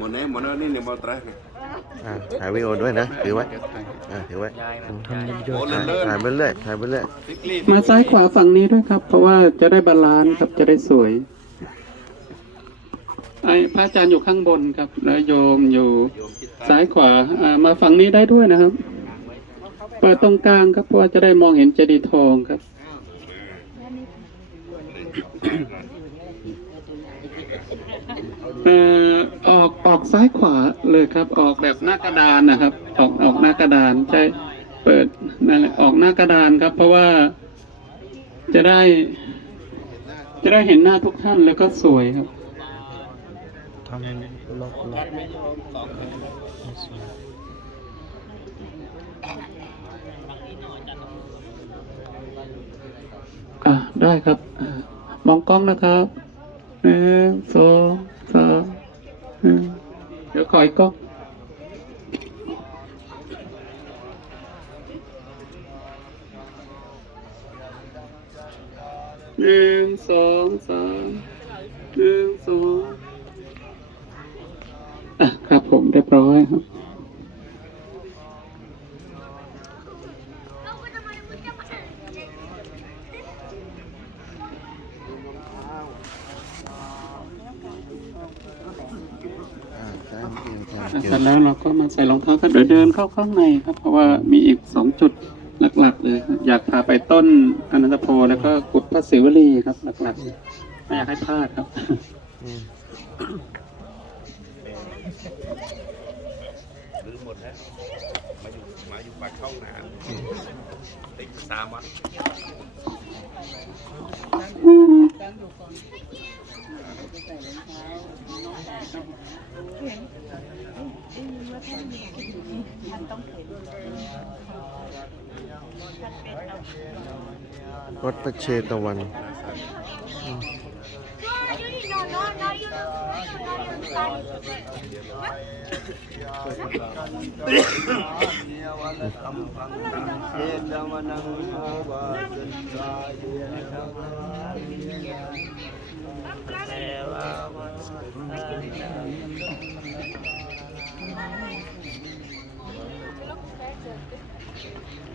Mana mana ni ni mau terakhir. อ่าถ่ายวิดีโอด้วยนะถือไว้อ่าถือไว้อืม Oh ถ่าย len ถ่าย len. ไปเรื่อยถ่ายไปเรื่อย Tikli. มาซ้ายขวาฝั่งนี้ด้วยครับ เพราะว่าจะได้บาลานซ์ครับจะได้สวยไอพระอาจารย์อยู่ข้างบนครับ แล้วโยมอยู่ซ้ายขวาอ่ามาฝั่งนี้ได้ด้วยนะครับ เปิดตรงกลางครับเพราะว่าจะได้มองเห็นเจดีย์ทองครับเอ่อ ออกออกซ้ายขวาเลยครับ ออกแบบหน้ากระดานนะครับ ออกออกหน้ากระดานใช่เปิดนั่นแหละออกหน้ากระดานครับ เพราะว่าจะได้ จะได้เห็นหน้าทุกท่านแล้วก็สวยครับทำล็อกล็อกอะได้ครับ มองกล้องนะครับหนึ่งสองสาม เดี๋ยวขออีกกล้องหนึ่งสองสามหนึ่งสองอะครับผมเรียบร้อยครับ อ่าใช่ เกี่ยวใช่เสเกี่ยร็วจแล้วเราก็มาใส่รองเท้าครับเดี๋ยวเดินเข้าข้างในครับ เพราะว่ามีอีกสองจุดหลักๆเลยครับอยากพาไปต้นอนันตโพแล้วก็กุฏพระศิวลีครับหลักๆไม่อยากให้พลาดครับอืม Cứ một hết. Mà dù mà dù bạc không nè. Tính xa mắt. วัด ประเชตะวัน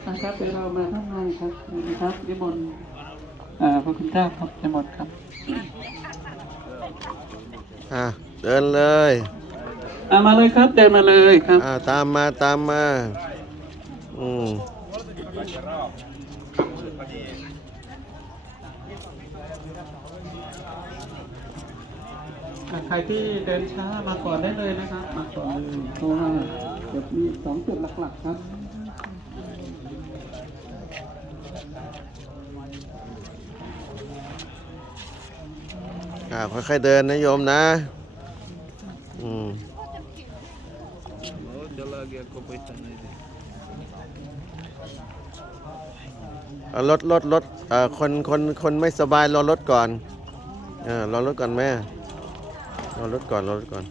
นะครับเดี๋ยวเรามาข้างในครับนี่นะครับนิมนต์อ่าพระคุณเจ้าครับนิมนต์ครับอ่าเดินเลยอ่ามาเลยครับเดินมาเลยครับอ่าตามมาตามมาอืมอ่าใครที่เดินช้ามาก่อนได้เลยนะครับ มาก่อนเลยเพราะว่าเดี๋ยวมีสองจุดหลักๆครับ ครับค่อยๆเดินนะโยมนะอืมรถรถรถคนคนคนไม่สบายรอรถก่อนอรอรถก่อนแม่รอรถก่อนรอรถก่อน